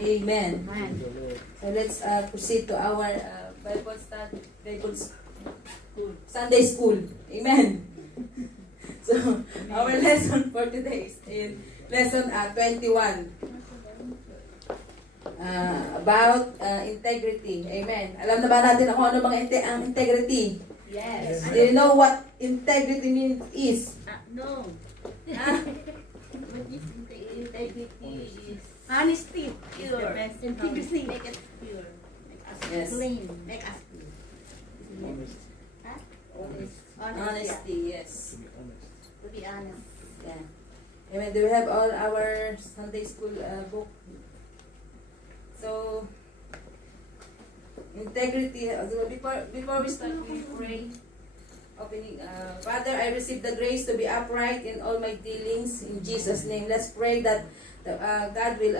Amen. Amen. So let's proceed to our Sunday school. Amen. So our lesson for today is in lesson 21. About integrity. Amen. Alam na ba natin kung ano bang ang integrity? Yes. Do you know what integrity means is? No. Ah, What is integrity is Honesty. pure. The best. Integrity. Make it pure. Make us Yes. clean. Make us clean. Huh? Honest. honesty, yes. To be honest. Yeah. Amen. Do we have all our Sunday school book? So, integrity. Before we start, we pray. Opening, Father, I receive the grace to be upright in all my dealings in Jesus' name. Let's pray that God will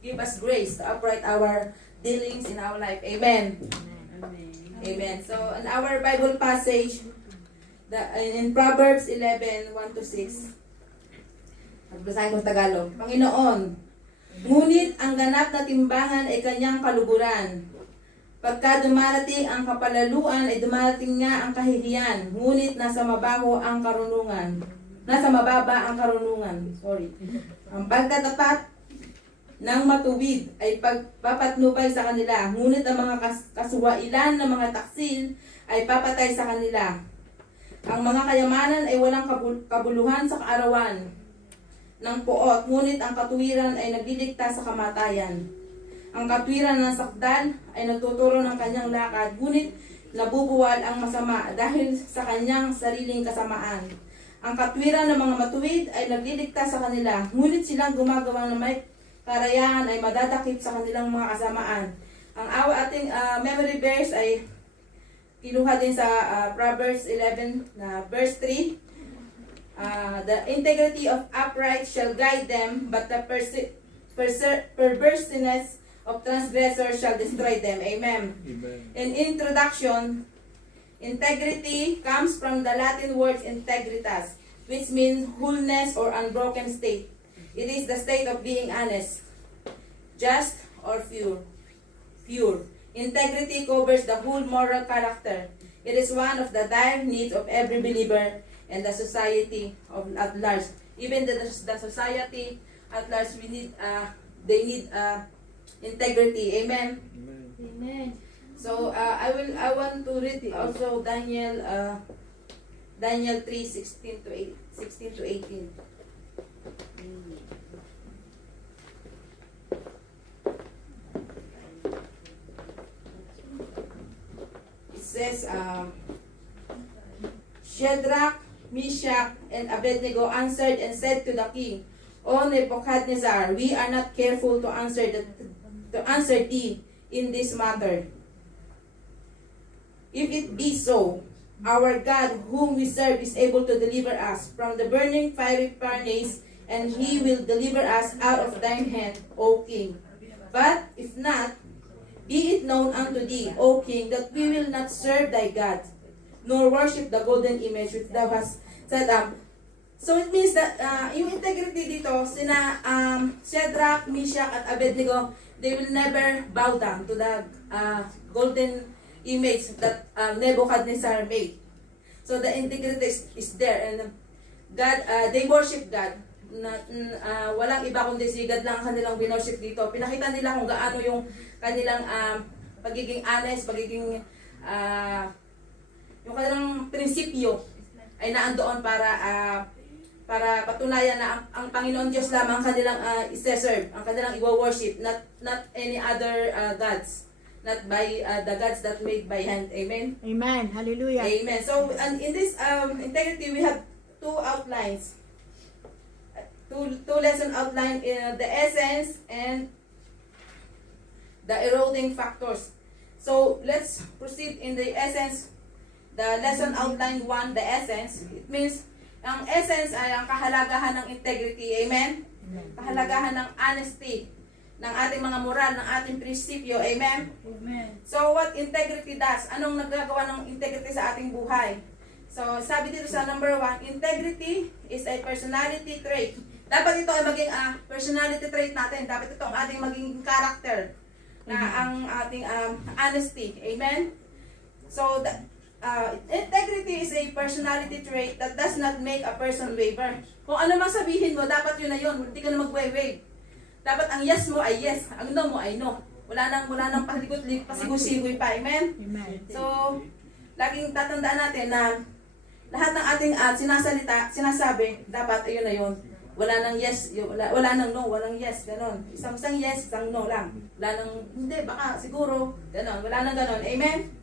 give us grace to upright our dealings in our life. Amen. Amen. Amen. So, in our Bible passage, in Proverbs 11, 1-6, magbasahin ko sa Tagalog. Panginoon, ngunit ang ganap na timbangan ay kanyang kaluguran. Pagka dumarating ang kapalaluan ay dumarating nga ang kahihiyan, ngunit nasa mabaho ang karunungan. Nasa mababa ang karunungan. Sorry. Ang pagtatapat ng matuwid ay pagpapatnubay sa kanila, ngunit ang mga kasuwailan ng mga taksil ay papatay sa kanila. Ang mga kayamanan ay walang kabuluhan sa kaarawan ng puot, ngunit ang katuwiran ay nagliligtas sa kamatayan. Ang katwiran ng sakdal ay nagtuturo ng kanyang lakad, ngunit nabubuwal ang masama dahil sa kanyang sariling kasamaan. Ang katwiran ng mga matuwid ay nagliligtas sa kanila, ngunit silang gumagawa ng may karayahan ay madadakip sa kanilang mga kasamaan. Ang ating memory verse ay kinuha din sa Proverbs 11 verse 3. The integrity of upright shall guide them, but the perverseness of transgressors shall destroy them. Amen. Amen. In introduction, integrity comes from the Latin word integritas, which means wholeness or unbroken state. It is the state of being honest, just, or pure. Integrity covers the whole moral character. It is one of the dire needs of every believer and the society at large. Even the society at large, they need integrity. Amen. Amen. Amen. So I want to read also Daniel 3:16 to 18. It says Shadrach, Meshach, and Abednego answered and said to the king, O Nebuchadnezzar, we are not careful to answer thee in this matter. If it be so, our God whom we serve is able to deliver us from the burning fiery furnace, and he will deliver us out of thine hand, O king. But if not, be it known unto thee, O king, that we will not serve thy God, nor worship the golden image which thou hast set up. So it means that yung integrity dito, sina Shadrach, Meshach, at Abednego, they will never bow down to the golden image that Nebuchadnezzar made. So the integrity is there, and God, they worship God. Walang iba kundi si God lang ang kanilang binorship dito. Pinakita nila kung gaano yung kanilang pagiging honest, pagiging yung kanilang prinsipyo ay naandoon para patunayan na ang Panginoon Diyos lamang ang kanilang i-serve, ang kanilang i-worship, not any other gods, not by the gods that made by hand. Amen? Amen. Hallelujah. Amen. So, and in this integrity, we have two outlines. Two lesson outline, the essence and the eroding factors. So, let's proceed in the essence. The lesson outline 1, the essence. It means, ang essence ay ang kahalagahan ng integrity. Amen? Kahalagahan ng honesty, ng ating mga moral, ng ating prinsipyo. Amen? Amen. So, what integrity does? Anong nagagawa ng integrity sa ating buhay? So, sabi dito sa number 1, integrity is a personality trait Dapat ito ay maging personality trait natin. Dapat ito ang ating maging character na ang ating honesty. Amen? So, integrity is a personality trait that does not make a person waver. Kung ano mang sabihin mo, dapat yun na yun. Hindi ka na mag-wave. Dapat ang yes mo ay yes, ang no mo ay no. Wala nang pasigoy-sigoy pa. Amen? Amen. So, laging tatandaan natin na lahat ng ating sinasabi, dapat ayun na yun. Wala nang yes, wala nang no, walang yes, ganon. Isang yes, isang no lang. Wala nang, hindi, baka, siguro, ganon. Wala nang ganon. Amen?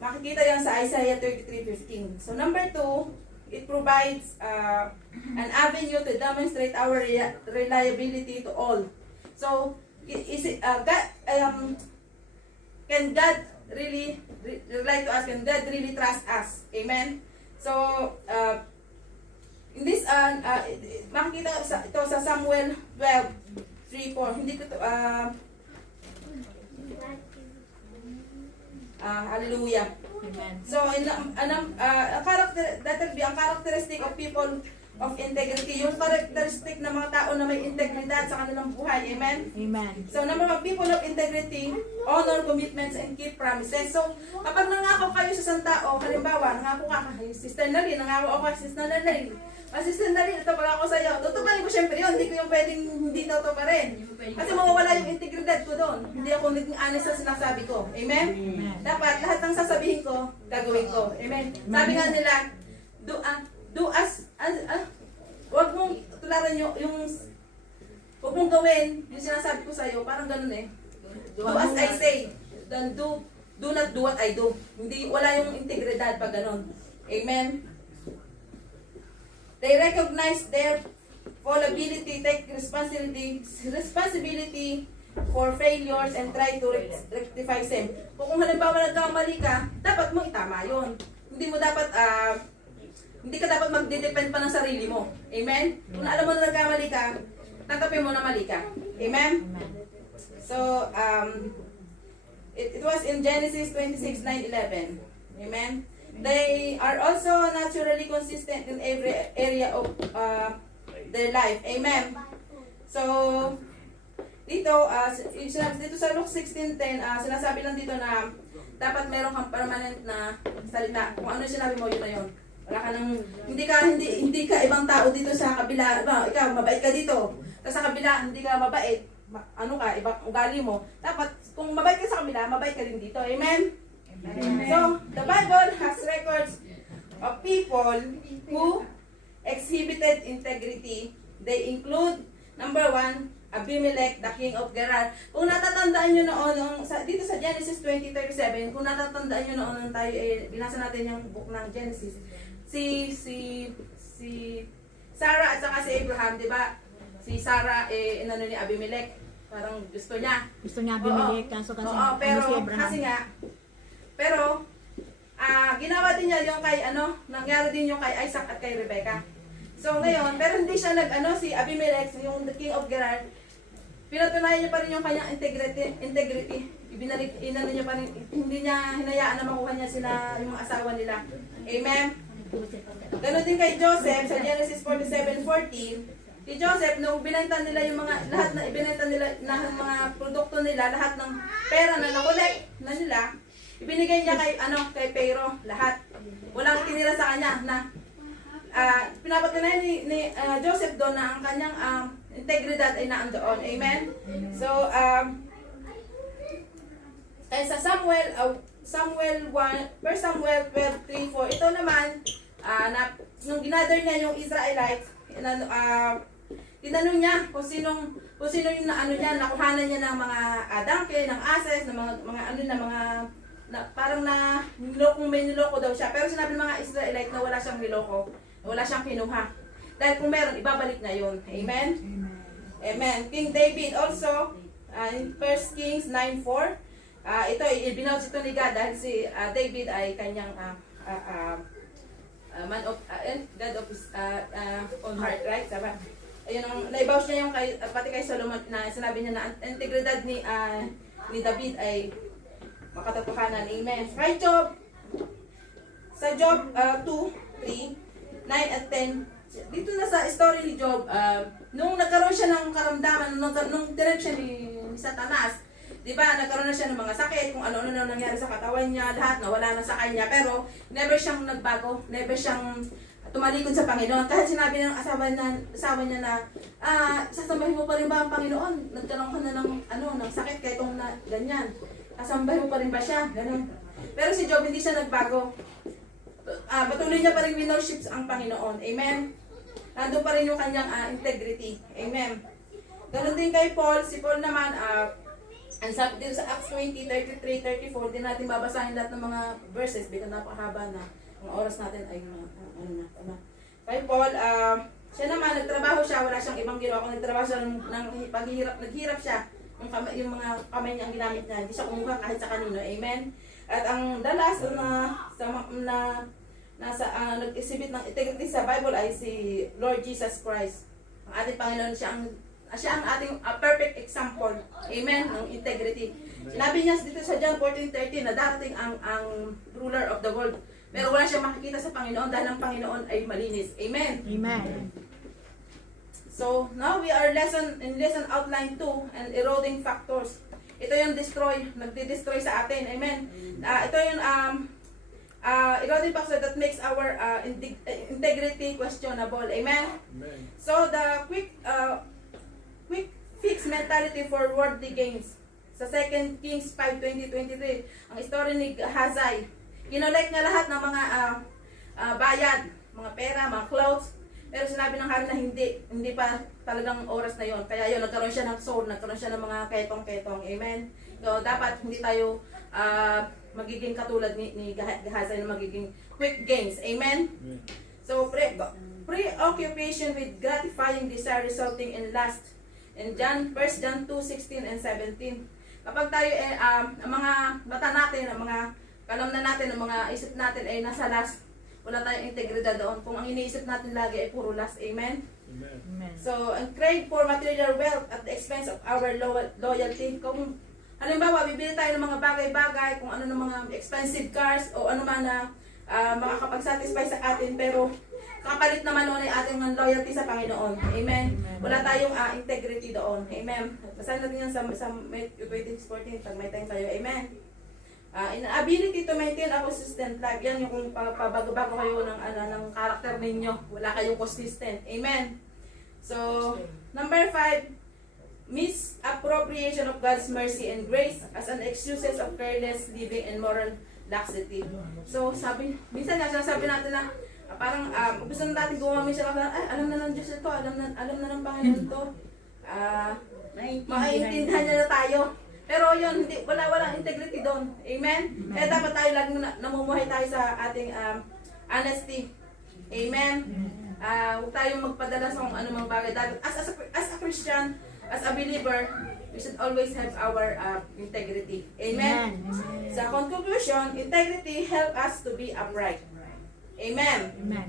Makikita yan sa Isaiah 33:15. So, number 2, it provides an avenue to demonstrate our reliability to all. So, is it, can God really rely to us? Can God really trust us? Amen? So, in this, makikita ito sa Samuel 12:3-4. Hindi ko ito, hallelujah. Amen. So, ang characteristic of people of integrity, yung characteristic ng mga tao na may integridad sa kanilang buhay. Amen? Amen. So, number 1, people of integrity, honor commitments, and keep promises. So, kapag nangako kayo sa isang tao, halimbawa, nangako ka kay Sister Nalin, nangako ako kay Sister Nalin, Sister Nalin, ito pala ako sa iyo, tutuparin ko syempre yun, hindi ko yung pwedeng hindi tutuparin. Kasi mawawala yung integridad ko doon. Hindi ako naging honest sa sinasabi ko. Amen? Dapat, lahat ng sasabihin ko, gagawin ko. Amen? Sabi nga nila, wag mong tularan yung wag mong gawin yung sinasabi ko sa'yo, parang ganun eh. Do as I say, then do not do what I do. Hindi, wala yung integridad pag ganun. Amen? They recognize their fallibility, take responsibility for failures and try to rectify them. Kung halimbawa nagkamali ka, dapat mo itama yun. Hindi ka dapat magde-depend pa ng sarili mo. Amen? Kung alam mo na nagkamali ka, tanggapin mo na mali ka. Amen? So, it was in Genesis 26:9-11. Amen? They are also naturally consistent in every area of their life. Amen? So, dito sa Luke 16:10, sinasabi lang dito na dapat meron kang permanent na salita. Kung ano sinabi mo, yun na yun. Wala ka nang, hindi ka ibang tao dito sa kabila. Ikaw, mabait ka dito. Tapos sa kabila, hindi ka mabait. Ibang ugali mo. Dapat, kung mabait ka sa kabila, mabait ka rin dito. Amen? Amen. So, the Bible has records of people who exhibited integrity. They include, number 1, Abimelech, the king of Gerar. Kung natatandaan nyo noon, dito sa Genesis 20:37, kung natatandaan nyo noon nung tayo, binasa natin yung book ng Genesis, si Sarah at saka si Abraham, di ba? Si Sarah, inano ni Abimelech, parang gusto niya. Gusto niya Abimelech, kaso kasi pero, si Abraham. kasi nga, pero, ginawa din niya yung nangyari din yung kay Isaac at kay Rebecca. So ngayon, pero hindi siya si Abimelech, yung the king of Gerar, pinatunayan niya pa rin yung kanyang integrity. Inano niya pa rin, hindi niya hinayaan na makuha niya yung mga asawa nila. Amen? Ganon din kay Joseph, sa Genesis 47:14, si Joseph, nung binenta nila yung lahat na ibinenta nila ng mga produkto nila, lahat ng pera na nakolek na nila, ibinigay niya kay Pharaoh, lahat. Walang itinira sa kanya na pinapatunayan ni Joseph doon na ang kanyang integridad ay naandoon. Amen? So, kaya sa Samuel 12:3-4, ito naman, nung ginather niya yung Israelites, tinanong niya kung sino yung nakuhanan niya ng mga donkey, ng asses, ng parang may niloko daw siya. Pero sinabi ng mga Israelite na wala siyang niloko, wala siyang kinuha. Dahil kung meron, ibabalik na yun. Amen? Amen. King David also, in 1 Kings 9:4, ito, ibinounce ito ni God dahil si David ay kanyang man of, God of his own heart, right? Sabi, ayun ang, naibaws niya yung pati kay Solomon na sinabi niya na integridad ni David ay makatotohanan. Amen. Sa Job 2:3, 9 at 10, dito na sa story ni Job, nung nagkaroon siya ng karamdaman, nung tinanong siya ni Satanas, di ba, nagkaroon na siya ng mga sakit, kung ano-ano na nangyari sa katawan niya, lahat nawala na sa kanya, pero never siyang nagbago, never siyang tumalikod sa Panginoon. Kahit sinabi ng asawa niya na, sasambahin mo pa rin ba ang Panginoon? Nagkaroon ka na ng sakit, kaya itong ganyan. Sasambahin mo pa rin ba siya? Ganun. Pero si Job, hindi siya nagbago. Patuloy niya pa rin winorship ang Panginoon. Amen? Nandun pa rin yung kanyang integrity. Amen? Ganun din kay Paul. Si Paul naman, ang sabi dito sa Acts 20, 33, 34, din natin babasahin lahat ng mga verses because napakahaba na. Ang oras natin ay Kay Paul, siya naman, nagtrabaho siya, wala siyang ibang ginawa. Kung nagtrabaho siya ng naghirap siya, yung mga kamay niya ang ginamit niya, hindi siya kumuha kahit sa kanino. Amen? At ang dalas nag-exhibit ng integrity sa Bible ay si Lord Jesus Christ. Ang ating Panginoon, siya ang ating perfect example. Amen? Ng integrity. Sinabi niya dito sa John 14:13 na darating ang ruler of the world. Pero wala siyang makikita sa Panginoon dahil ang Panginoon ay malinis. Amen? Amen. So, now we are in lesson outline 2 and eroding factors. Ito yung nagdi-destroy sa atin. Amen? Ito yung eroding factor that makes our integrity questionable. Amen? Amen. So, the quick fix mentality for worldly gains. Sa 2 Kings 5:20-23, ang story ni Hazai, kinolek niya lahat ng mga bayad, mga pera, mga clothes, pero sinabi ng hari na hindi pa talagang oras na yon. Kaya yun, nagkaroon siya ng soul, nagkaroon siya ng mga ketong-ketong. Amen? So, dapat hindi tayo magiging katulad ni Gehazi na magiging quick gains. Amen? Amen. So, preoccupation with gratifying desire resulting in lust. In 1 John 2:16 and 17. Kapag tayo, ang mga mata natin, ang mga kalamnan natin, ang mga isip natin ay nasa lust, wala tayong integridad doon. Kung ang iniisip natin lagi ay puro lust. Amen? Amen. Amen. So, and crave for material wealth at the expense of our loyalty. Kung halimbawa, bibili tayo ng mga bagay-bagay, kung ano ng mga expensive cars, o ano man na makakapag-satisfy sa atin, pero kapalit naman noon ay ating loyalty sa Panginoon. Amen? Wala tayong integrity doon. Amen? Basahin natin yan sa Matthew 26:14, pag may time tayo. Amen? Inability to maintain a consistent life. Yan yung kung pabago-bago kayo ng karakter ninyo. Wala kayong consistent. Amen? So, number 5, misappropriation of God's mercy and grace as an excuses of careless living and moral laxity. So, minsan sabi natin na parang gusto na natin gumamit siya kasi alam na ng Diyos ito, alam na ng Panginoon ito. Maiintindihan niya na tayo. Pero yun, walang integrity doon. Amen? Kaya dapat tayo lagi namumuhay tayo sa ating honesty. Amen? Huwag tayong magpadala sa kung anumang bagay. As a Christian, as a believer, we should always have our integrity. Amen? Sa conclusion, integrity help us to be upright. Amen? Amen.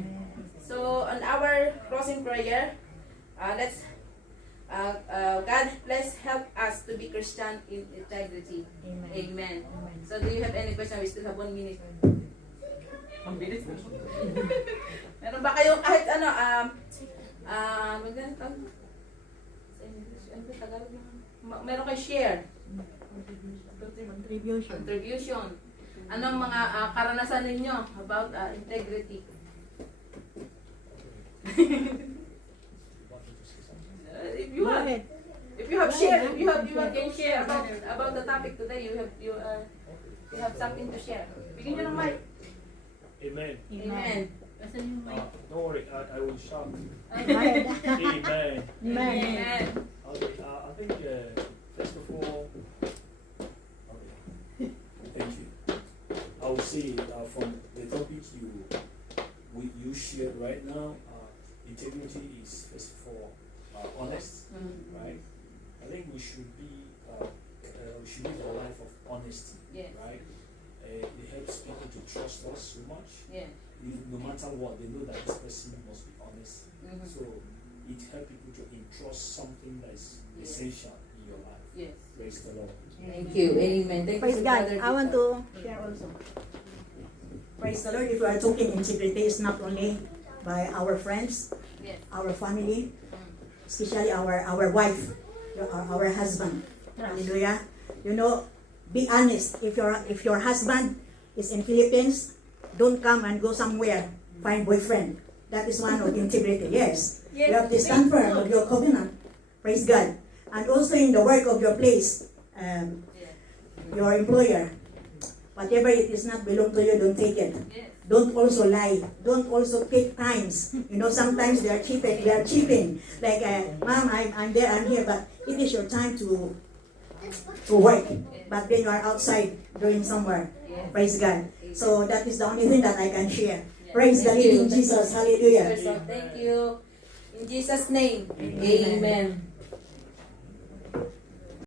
So, on our closing prayer, God bless help us to be Christian in integrity. Amen. Amen. Amen. So, do you have any question? We still have 1 minute. 1 minute? Meron ba kayong kahit ano, maganda sa English, ano ba Tagalog naman? Meron kayo share? Contribution. Anong mga karanasan ninyo about integrity? If you Go have, ahead. if you have share, if you can share about the topic today, you have something to share. Bigyan nyo ng mic. Amen. Amen. Don't worry, I will shout. Amen. Amen. Amen. Okay, I think, first of all, thank you. I will say from the topic you shared right now, integrity is first of all honest, right? I think we should live a life of honesty, Yes. right? It helps people to trust us so much. Yeah. No matter what, they know that this person must be honest. Mhm. So it helps people to entrust something that is Yes. essential in your life. Yes. Praise the Lord. Thank you. Amen. Thank Praise you, God. Brother I want Tito. to share also. Praise the Lord. If we are talking integrity, it's not only by our friends, Yes. our family, especially our wife, our husband. Hallelujah. You know, be honest. If your husband is in Philippines, don't come and go somewhere find boyfriend. That is one of integrity. Yes. Yes, You have to stand firm of your covenant. Praise God. And also in the work of your place, your employer, whatever it is not belong to you, don't take it. Yes. Don't also lie. Don't also take times. You know, sometimes they are cheating. They are cheating. Like, Mom, I'm there, I'm here, but it is your time to work. But then you are outside doing somewhere. Yes. Praise God. So that is the only thing that I can share. Yes. Praise the Thank you. living Jesus. Hallelujah. Thank you. In Jesus' name, Amen. amen.